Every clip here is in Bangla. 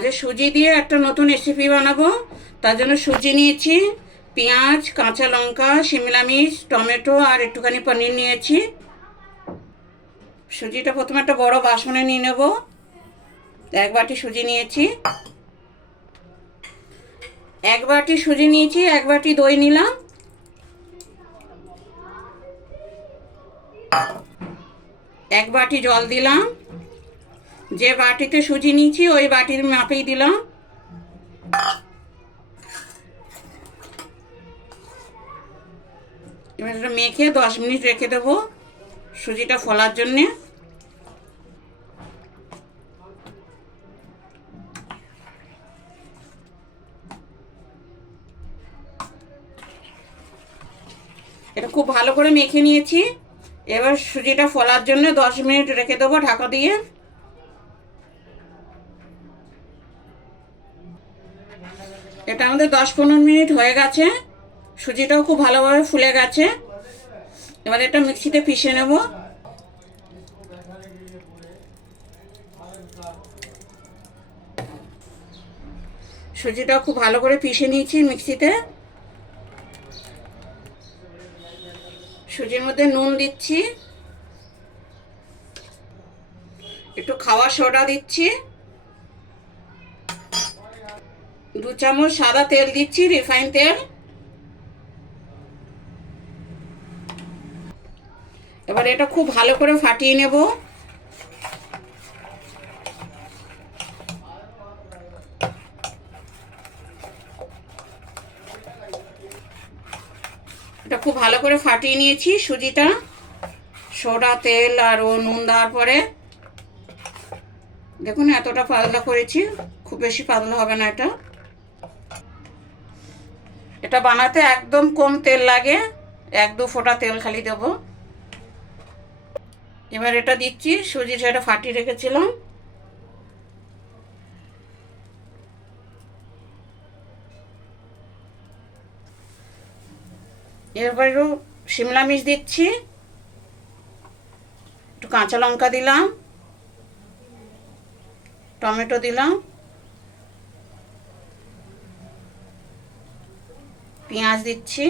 আজ সুজি দিয়ে একটা নতুন রেসিপি বানাবো। তার জন্য সুজি নিয়েছি, পেঁয়াজ, কাঁচা লঙ্কা, শিমলা মির্চ, টমেটো আর একটুখানি পনির নিয়েছি। সুজিটা প্রথমে একটা বড় বাসনে নিয়ে নেব। 1 বাটি সুজি নিয়েছি। 1 বাটি সুজি নিয়েছি, 1 বাটি দই নিলাম। এক বাটি জল দিলাম। যে বাটিতে সুজি নিয়েছি ওই বাটির মাপেই দিলাম। এবার এটা মেখে 10 মিনিট রেখে দেবো সুজিটা ফোলার জন্যে। এটা খুব ভালো করে মেখে নিয়েছি। এবার সুজিটা ফোলার জন্য 10 মিনিট রেখে দেবো ঢাকা দিয়ে। এটা আমাদের 10-15 মিনিট হয়ে গেছে। সুজিটাও খুব ভালোভাবে ফুলে গেছে। এবার এটা মিক্সিতে পিষে নেব। সুজিটাও খুব ভালো করে পিষে নিয়েছি মিক্সিতে। সুজির মধ্যে নুন দিচ্ছি, একটু খাওয়া সোডা দিচ্ছি, 2 চামচ সাদা তেল দিচ্ছি, রিফাইন তেল। এবার এটা খুব ভালো করে ফাটিয়ে নেব। এটা খুব ভালো করে ফাটিয়ে নিয়েছি সুজিটা, সোডা তেল আর নুন দেওয়ার পরে। দেখুন এতটা পাতলা করেছি, খুব বেশি পাতলা হবে না এটা। এটা বানাতে একদম কম তেল লাগে, 1-2 ফোঁটা তেল খালি দেবো। এবার এটা দিচ্ছি সুজি যেটা ফাটিয়ে রেখেছিলাম। এরপর একটু শিমলা মির্চ দিচ্ছি, একটু কাঁচা লঙ্কা দিলাম, টমেটো দিলাম, পেঁয়াজ দিচ্ছি,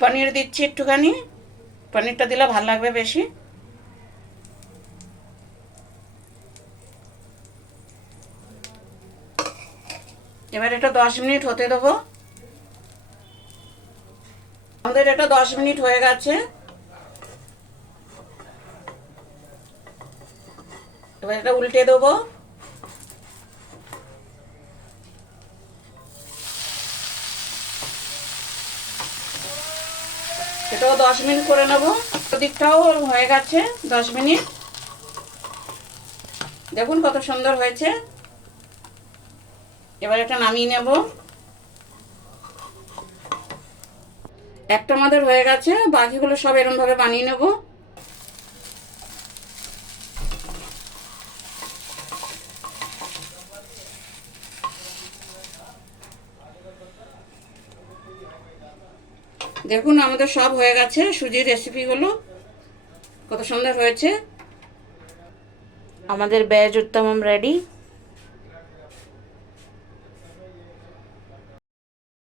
পনির দিচ্ছি একটুখানি। পনিরটা দিলে ভালো লাগবে বেশি। এবার এটা 10 মিনিট হতে দেবো। আমাদের এটা 10 মিনিট হয়ে গেছে। এবার এটা উল্টে দেবো। এটাও 10 মিনিট করে নেব। দিকটাও হয়ে গেছে 10 মিনিট। দেখুন কত সুন্দর হয়েছে। এবার এটা নামিয়ে নেব। একটা আমাদের হয়ে গেছে, বাকিগুলো সব এরকমভাবে বানিয়ে নেব। দেখুন আমাদের সব হয়ে গেছে সুজির রেসিপিগুলো, কত সুন্দর হয়েছে। আমাদের ভেজ উত্তপম রেডি।